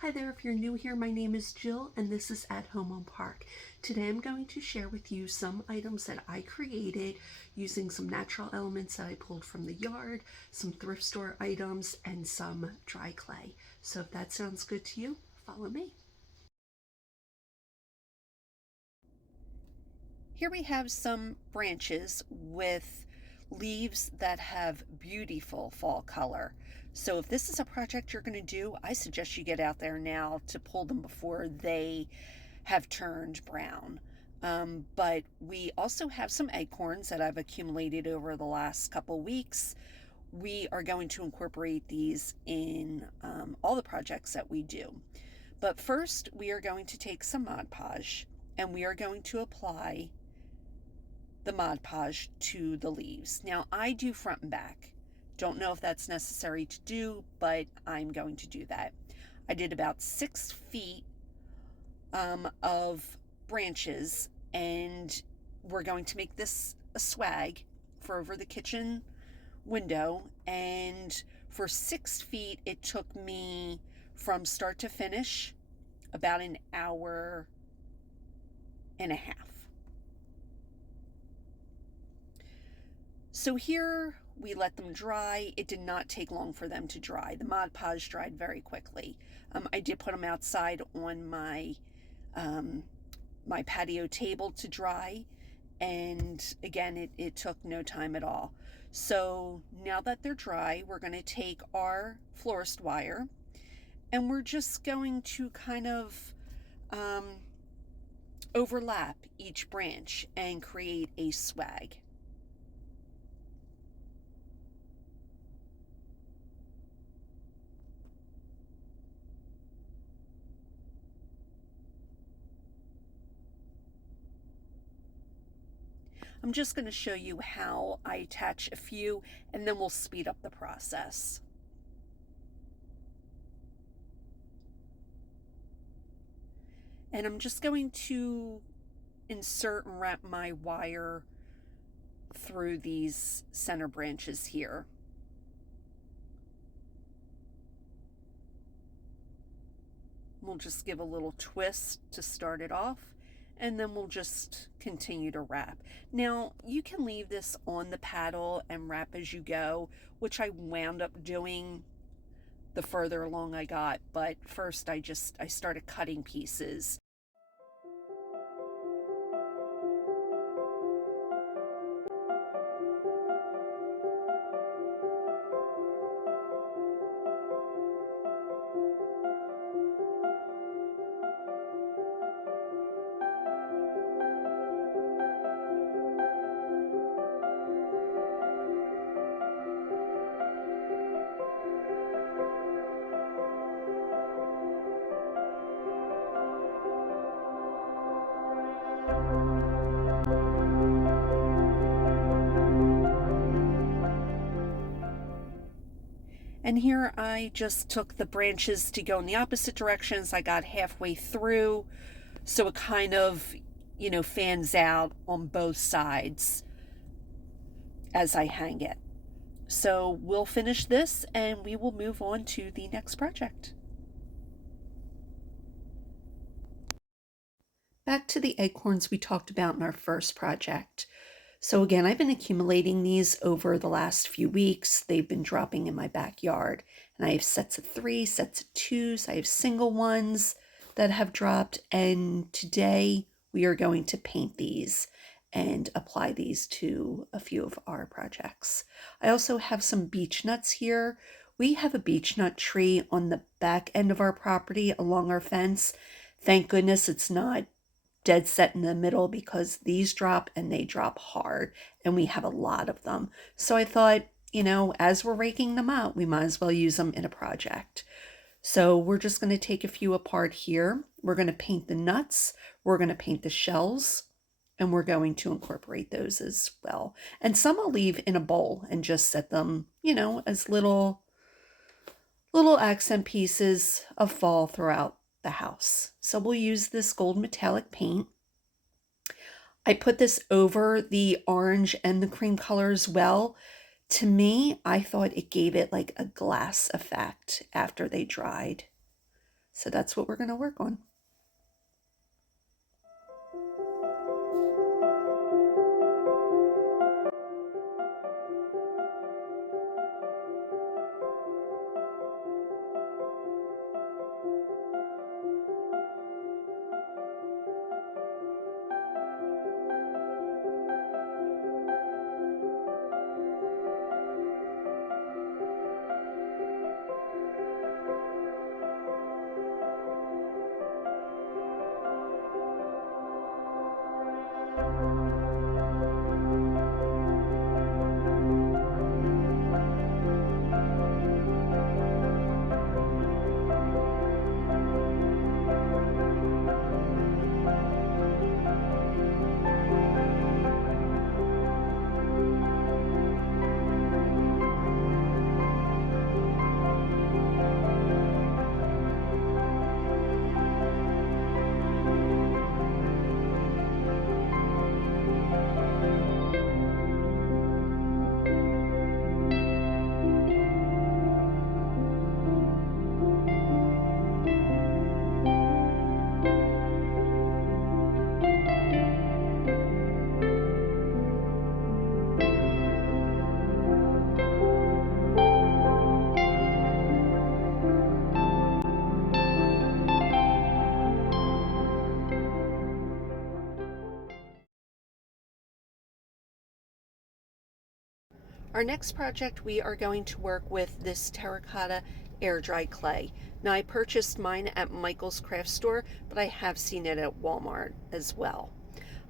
Hi there, if you're new here, my name is Jill and this is At Home on Park. Today I'm going to share with you some items that I created using some natural elements that I pulled from the yard, some thrift store items, and some dry clay. So if that sounds good to you, follow me. Here we have some branches with leaves that have beautiful fall color. So if this is a project you're going to do, I suggest you get out there now to pull them before they have turned brown. But we also have some acorns that I've accumulated over the last couple weeks. We are going to incorporate these in all the projects that we do. But first, we are going to take some Mod Podge and we are going to apply the Mod Podge to the leaves. Now, I do front and back. Don't know if that's necessary to do, but I'm going to do that. I did about 6 feet of branches, and we're going to make this a swag for over the kitchen window. And for 6 feet, it took me from start to finish about an hour and a half. So here we let them dry. It did not take long for them to dry. The Mod Podge dried very quickly. I did put them outside on my my patio table to dry, and again it took no time at all. So now that they're dry, we're going to take our florist wire and we're just going to kind of overlap each branch and create a swag. I'm just going to show you how I attach a few, and then we'll speed up the process. And I'm just going to insert and wrap my wire through these center branches here. We'll just give a little twist to start it off, and then we'll just continue to wrap. Now, you can leave this on the paddle and wrap as you go, which I wound up doing the further along I got, but first I started cutting pieces. And here I just took the branches to go in the opposite directions. I got halfway through, so it kind of, fans out on both sides as I hang it. So we'll finish this and we will move on to the next project. Back to the acorns we talked about in our first project. So again, I've been accumulating these over the last few weeks. They've been dropping in my backyard. And I have sets of 3, sets of 2s. I have single ones that have dropped. And today we are going to paint these and apply these to a few of our projects. I also have some beech nuts here. We have a beech nut tree on the back end of our property along our fence. Thank goodness it's not dead set in the middle, because these drop and they drop hard and we have a lot of them. So I thought, as we're raking them out, we might as well use them in a project. So we're just going to take a few apart here. We're going to paint the nuts, we're going to paint the shells, and we're going to incorporate those as well. And some I'll leave in a bowl and just set them, as little accent pieces of fall throughout the house. So we'll use this gold metallic paint. I put this over the orange and the cream color as well. To me, I thought it gave it like a glass effect after they dried. So that's what we're going to work on. Our next project, we are going to work with this terracotta air dry clay. Now, I purchased mine at Michael's craft store, but I have seen it at Walmart as well.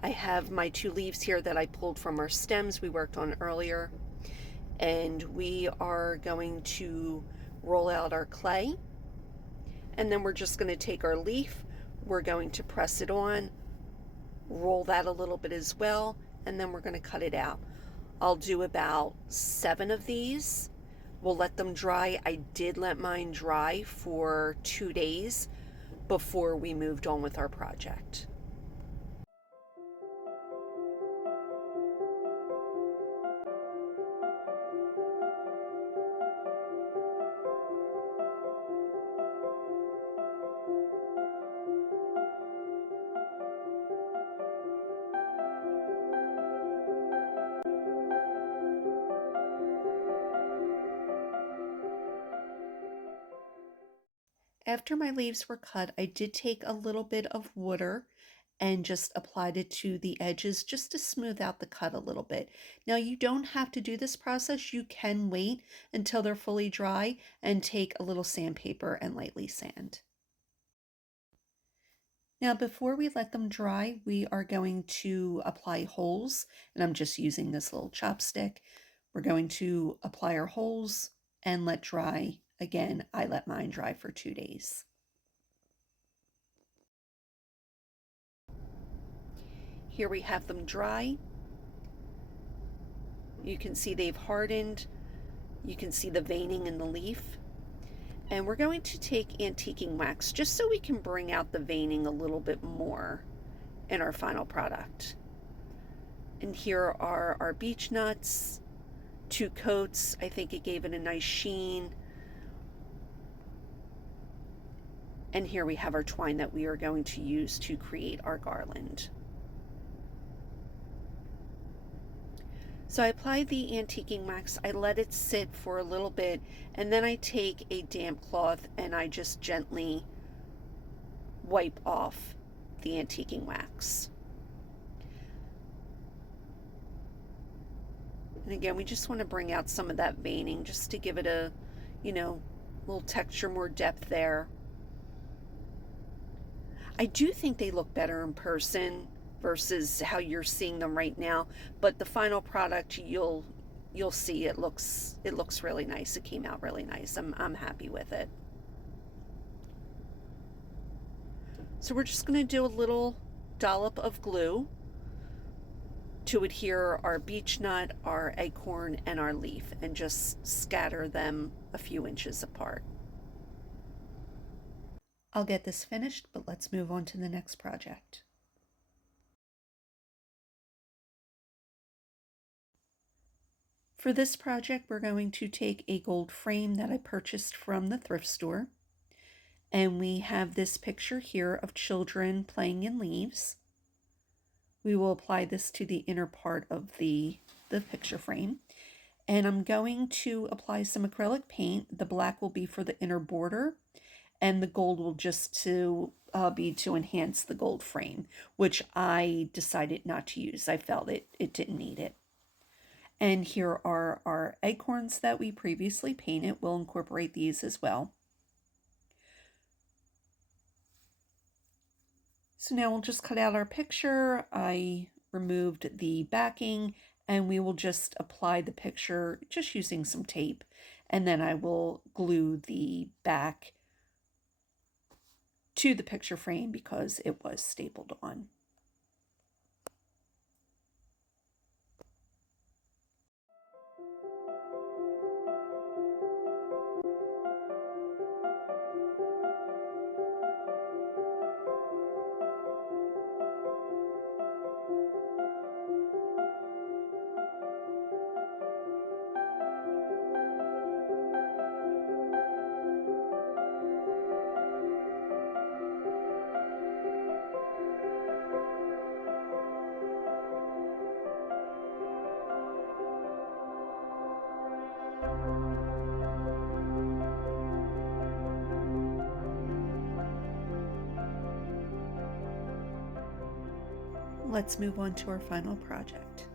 I have my 2 leaves here that I pulled from our stems we worked on earlier, and we are going to roll out our clay, and then we're just going to take our leaf, we're going to press it on, roll that a little bit as well, and then we're going to cut it out. I'll do about 7 of these. We'll let them dry. I did let mine dry for 2 days before we moved on with our project. After my leaves were cut, I did take a little bit of water and just applied it to the edges just to smooth out the cut a little bit. Now, you don't have to do this process. You can wait until they're fully dry and take a little sandpaper and lightly sand. Now, before we let them dry, we are going to apply holes, and I'm just using this little chopstick. We're going to apply our holes and let dry. Again, I let mine dry for 2 days. Here we have them dry. You can see they've hardened. You can see the veining in the leaf. And we're going to take antiquing wax just so we can bring out the veining a little bit more in our final product. And here are our beech nuts, 2 coats. I think it gave it a nice sheen. And here we have our twine that we are going to use to create our garland. So I applied the antiquing wax, I let it sit for a little bit, and then I take a damp cloth and I just gently wipe off the antiquing wax. And again, we just want to bring out some of that veining just to give it a, little texture, more depth there. I do think they look better in person versus how you're seeing them right now, but the final product, you'll see it looks really nice. It came out really nice. I'm happy with it. So we're just going to do a little dollop of glue to adhere our beech nut, our acorn, and our leaf, and just scatter them a few inches apart. I'll get this finished, but let's move on to the next project. For this project, we're going to take a gold frame that I purchased from the thrift store, And we have this picture here of children playing in leaves. We will apply this to the inner part of the picture frame. And I'm going to apply some acrylic paint. The black will be for the inner border, and the gold will just be to enhance the gold frame, which I decided not to use. I felt it didn't need it. And here are our acorns that we previously painted. We'll incorporate these as well. So now we'll just cut out our picture. I removed the backing, and we will just apply the picture just using some tape. And then I will glue the back to the picture frame because it was stapled on. Let's move on to our final project.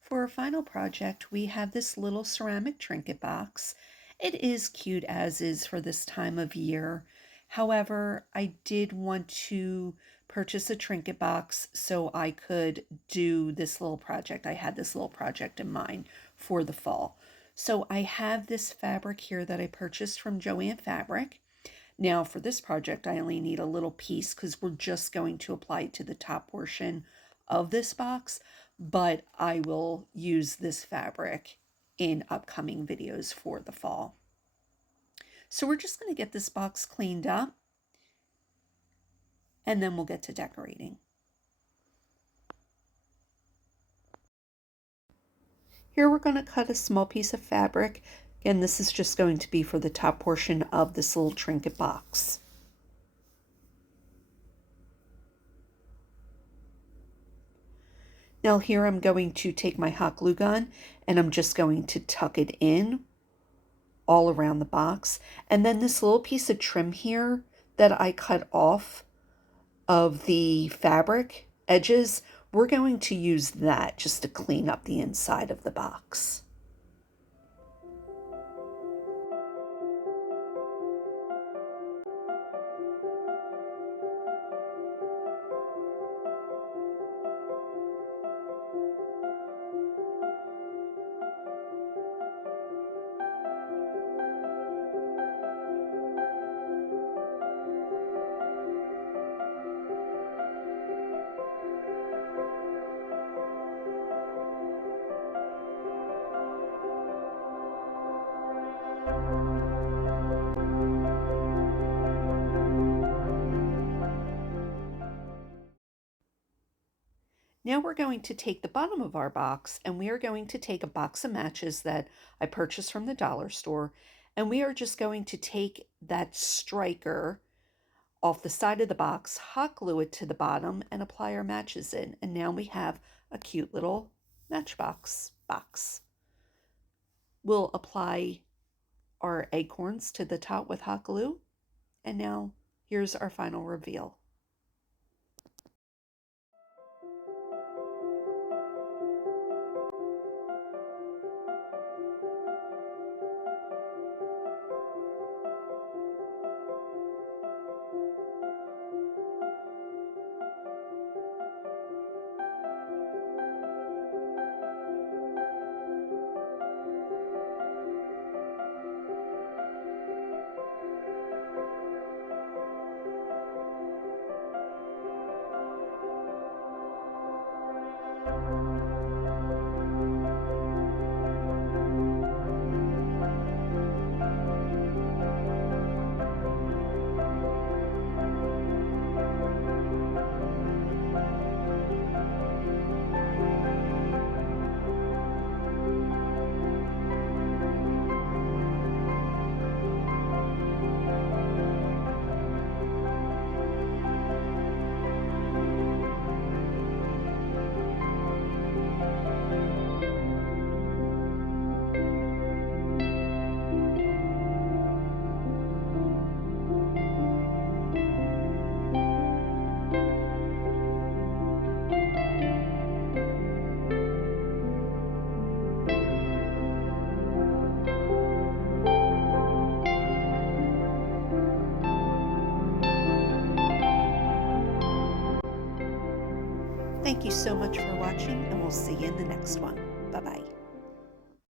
For our final project, we have this little ceramic trinket box. It is cute as is for this time of year. However, I did want to purchase a trinket box so I could do this little project. I had this little project in mind for the fall. So I have this fabric here that I purchased from Joann Fabric. Now for this project, I only need a little piece because we're just going to apply it to the top portion of this box, but I will use this fabric in upcoming videos for the fall. So we're just going to get this box cleaned up, and then we'll get to decorating. Here we're going to cut a small piece of fabric. Again, this is just going to be for the top portion of this little trinket box. Now here I'm going to take my hot glue gun and I'm just going to tuck it in all around the box. And then this little piece of trim here that I cut off of the fabric edges, we're going to use that just to clean up the inside of the box. Now we're going to take the bottom of our box and we are going to take a box of matches that I purchased from the dollar store, and we are just going to take that striker off the side of the box, hot glue it to the bottom, and apply our matches in. And now we have a cute little matchbox box. We'll apply our acorns to the top with hot glue, and now here's our final reveal. Thank you so much for watching, and we'll see you in the next one. Bye-bye.